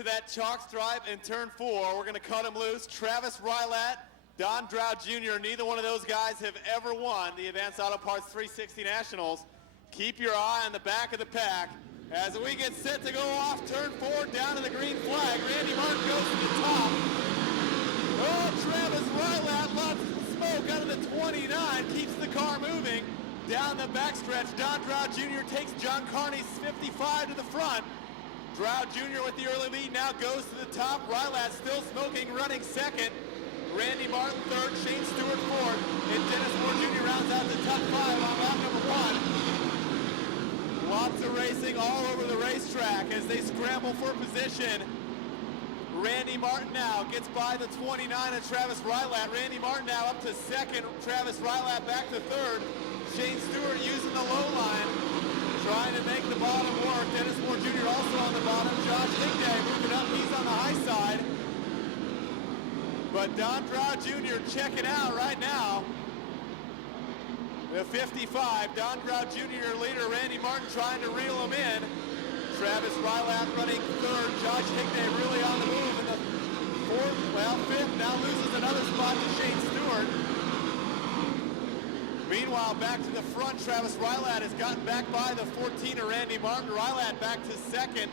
to that chalk stripe in turn 4. We're going to cut him loose. Travis Rylat, Don Drought Jr., neither one of those guys have ever won the Advanced Auto Parts 360 Nationals. Keep your eye on the back of the pack as we get set to go off turn 4 down to the green flag. Randy Martin goes to the top. Oh, Travis Rylat, lots of smoke out of the 29, keeps the car moving. Down the backstretch, Don Drought Jr. takes John Carney's 55 to the front. Drought Jr. with the early lead now goes to the top. Rylat still smoking, running second. Randy Martin third, Shane Stewart fourth, and Dennis Moore Jr. rounds out the top 5 on lap number 1. Lots of racing all over the racetrack as they scramble for position. Randy Martin now gets by the 29 of Travis Rylat. Randy Martin now up to second. Travis Rylat back to third. Shane Stewart using the low line, trying to make the bottom work. Dennis Moore Jr. also on the bottom. Josh Higday moving up. He's on the high side. But Don Drought Jr. checking out right now. The 55. Don Drought Jr. leader. Randy Martin trying to reel him in. Travis Rylat running third. Josh Higday really on the move in the fifth. Now loses another spot to Shane Stewart. Meanwhile, back to the front, Travis Rylat has gotten back by the 14 of Randy Martin. Rylat back to second.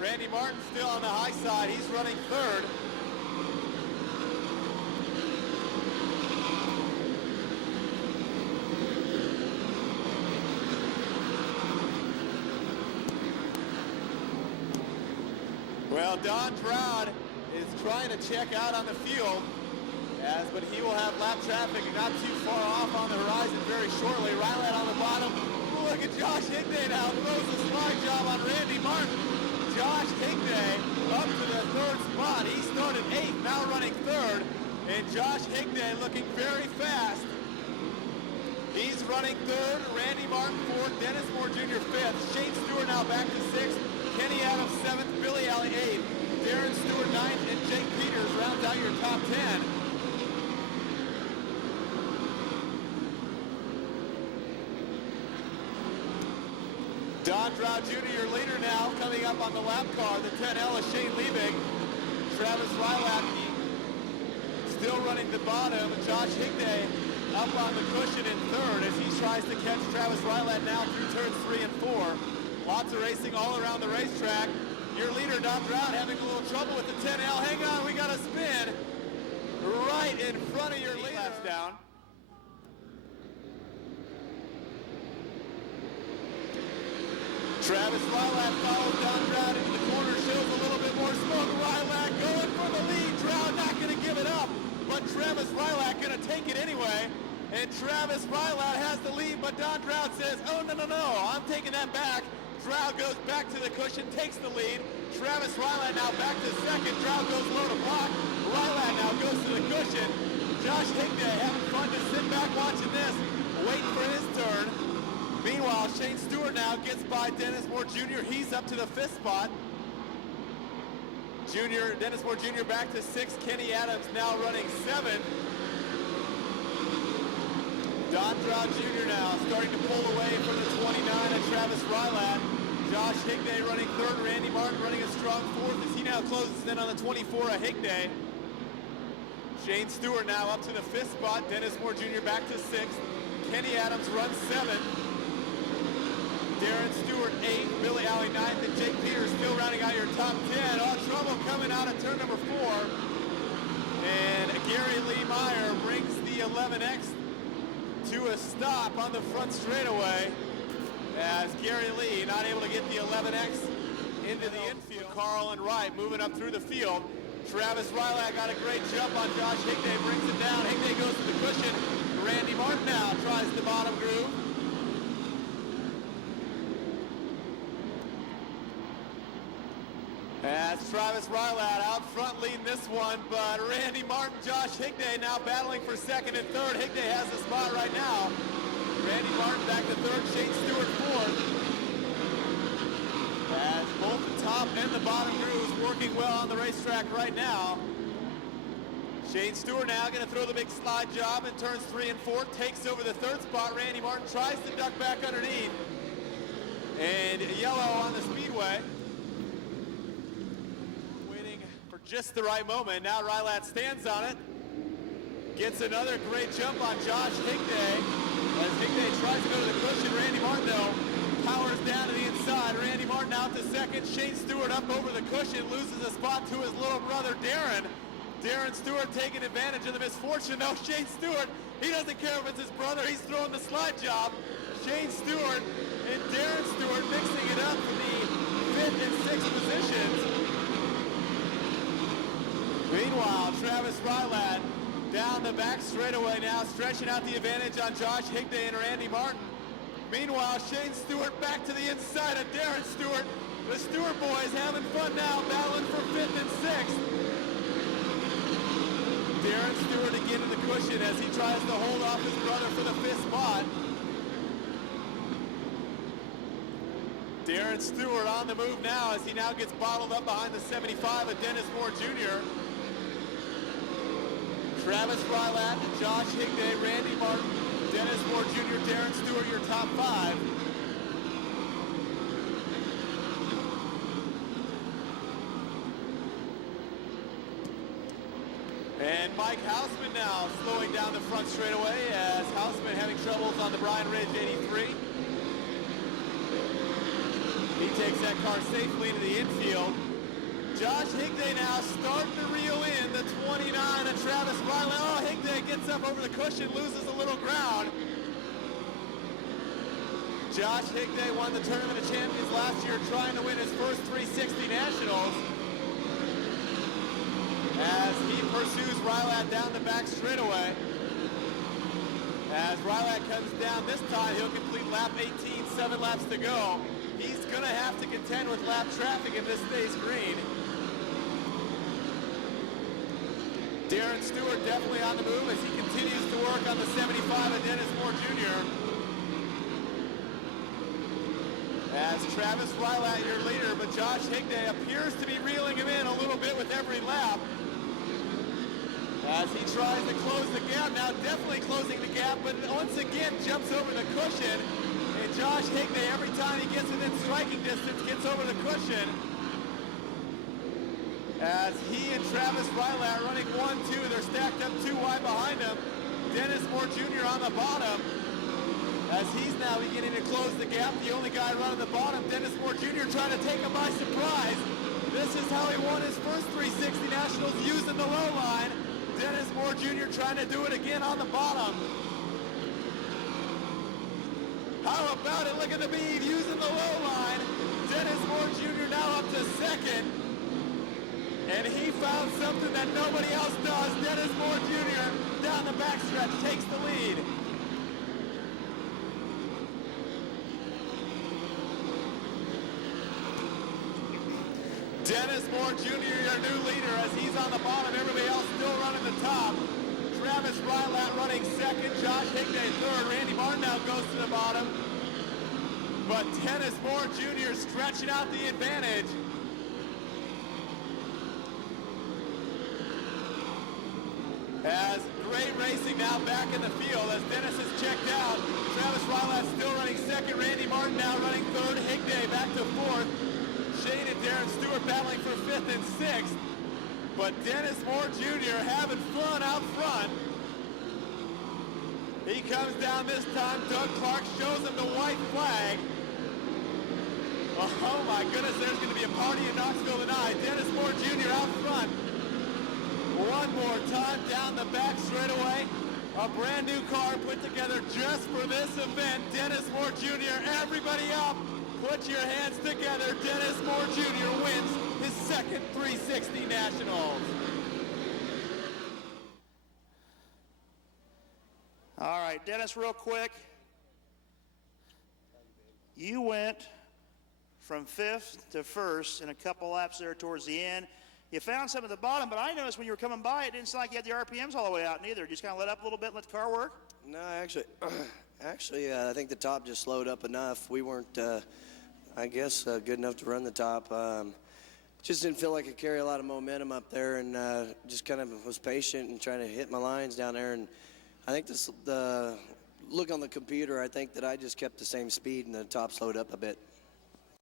Randy Martin still on the high side. He's running third. Well, Don Drought is trying to check out on the field. But he will have lap traffic not too far off on the horizon very shortly. Rylat on the bottom. Look at Josh Higday now. Throws a slide job on Randy Martin. Josh Higday up to the third spot. He started 8th, now running third. And Josh Higday looking very fast. He's running third. Randy Martin fourth. Dennis Moore Jr. fifth. Shane Stewart now back to 6th. Kenny Adams 7th. Billy Alley 8th. Darren Stewart 9th. And Jake Peters rounds out your top 10. Don Drought Jr., your leader now, coming up on the lap car. The 10L is Shane Liebig. Travis Rylat still running the bottom. Josh Higday up on the cushion in third as he tries to catch Travis Rylat now through turns 3 and 4. Lots of racing all around the racetrack. Your leader, Don Drought, having a little trouble with the 10L. Hang on, we got a spin right in front of your leader. Laps down. Travis Rylat follows Don Drought into the corner, shows a little bit more smoke. Rylat going for the lead. Drought not going to give it up, but Travis Rylat going to take it anyway. And Travis Rylat has the lead, but Don Drought says, oh, no, I'm taking that back. Drought goes back to the cushion, takes the lead. Travis Rylat now back to second. Drought goes low to block. Rylat now goes to the cushion. Josh Higday having fun to sit back watching this, waiting for his turn. Meanwhile, Shane Stewart now gets by Dennis Moore Jr. He's up to the 5th spot. Dennis Moore Jr. back to 6th. Kenny Adams now running 7th. Don Drought Jr. now starting to pull away from the 29 of Travis Rylat. Josh Higday running 3rd. Randy Martin running a strong 4th as he now closes in on the 24 of Higday. Shane Stewart now up to the 5th spot. Dennis Moore Jr. back to 6th. Kenny Adams runs 7th. Darren Stewart 8th, Billy Alley 9th, and Jake Peters still rounding out your top 10. All trouble coming out of turn number 4. And Gary Lee Meyer brings the 11X to a stop on the front straightaway as Gary Lee not able to get the 11X into the infield. Carl and Wright moving up through the field. Travis Rylat got a great jump on Josh Higday, brings it down. Higday goes to the cushion. Randy Martin now tries the bottom groove. As Travis Rylat out front leading this one, but Randy Martin, Josh Higday now battling for 2nd and 3rd. Higday has the spot right now. Randy Martin back to 3rd, Shane Stewart 4th. As both the top and the bottom grooves working well on the racetrack right now. Shane Stewart now going to throw the big slide job in turns 3 and 4, takes over the 3rd spot. Randy Martin tries to duck back underneath. And yellow on the speedway. just the right moment. Now Rylat stands on it. Gets another great jump on Josh Higday. As Higday tries to go to the cushion, Randy Martin though powers down to the inside. Randy Martin out to second. Shane Stewart up over the cushion, loses a spot to his little brother Darren. Darren Stewart taking advantage of the misfortune. No, Shane Stewart, he doesn't care if it's his brother. He's throwing the slide job. Shane Stewart and Darren Stewart mixing it up for the 5th and 6th positions. Meanwhile, Travis Rylat down the back straightaway now, stretching out the advantage on Josh Higday and Randy Martin. Meanwhile, Shane Stewart back to the inside of Darren Stewart. The Stewart boys having fun now, battling for 5th and 6th. Darren Stewart again in the cushion as he tries to hold off his brother for the 5th spot. Darren Stewart on the move now as he now gets bottled up behind the 75 of Dennis Moore Jr. Travis Rylat, Josh Higday, Randy Martin, Dennis Moore Jr., Darren Stewart, your top 5. And Mike Hausman now slowing down the front straightaway as Hausman having troubles on the Bryan Ridge 83. He takes that car safely into the infield. Josh Higday now starting to reel in the 29 of Travis Rylat. Oh, Higday gets up over the cushion, loses a little ground. Josh Higday won the Tournament of Champions last year, trying to win his first 360 Nationals. As he pursues Rylat down the back straightaway. As Rylat comes down this time, he'll complete lap 18, 7 laps to go. He's gonna have to contend with lap traffic if this stays green. Darren Stewart definitely on the move as he continues to work on the 75 of Dennis Moore Jr. As Travis Rylat, your leader, but Josh Higday appears to be reeling him in a little bit with every lap. As he tries to close the gap, now definitely closing the gap, but once again jumps over the cushion. And Josh Higday, every time he gets within striking distance, gets over the cushion. As he and Travis Rylat running 1-2, they're stacked up 2 wide behind him. Dennis Moore Jr. on the bottom. As he's now beginning to close the gap, the only guy running the bottom, Dennis Moore Jr. trying to take him by surprise. This is how he won his first 360 Nationals, using the low line. Dennis Moore Jr. trying to do it again on the bottom. How about it? Look at the bead using the low line. Dennis Moore Jr. now up to second. And he found something that nobody else does. Dennis Moore Jr. down the backstretch takes the lead. Dennis Moore Jr., your new leader, as he's on the bottom. Everybody else still running the top. Travis Rylat running second. Josh Higday third. Randy Martin now goes to the bottom. But Dennis Moore Jr. stretching out the advantage. As great racing now back in the field as Dennis is checked out. Travis Rylat still running second. Randy Martin now running third. Higday back to fourth. Shane and Darren Stewart battling for 5th and 6th. But Dennis Moore Jr. having fun out front. He comes down this time. Doug Clark shows him the white flag. Oh my goodness, there's going to be a party in Knoxville tonight. Dennis Moore Jr. out front. One more time down the back straightaway. A brand new car put together just for this event. Dennis Moore Jr., everybody up. Put your hands together. Dennis Moore Jr. wins his second 360 Nationals. All right, Dennis, real quick. You went from 5th to 1st in a couple laps there towards the end. You found some at the bottom, but I noticed when you were coming by, it didn't sound like you had the RPMs all the way out neither. Just kind of let up a little bit and let the car work? No, actually, I think the top just slowed up enough. We weren't, I guess, good enough to run the top. Just didn't feel like I could carry a lot of momentum up there, and just kind of was patient and trying to hit my lines down there. And I think the look on the computer, I think that I just kept the same speed, and the top slowed up a bit.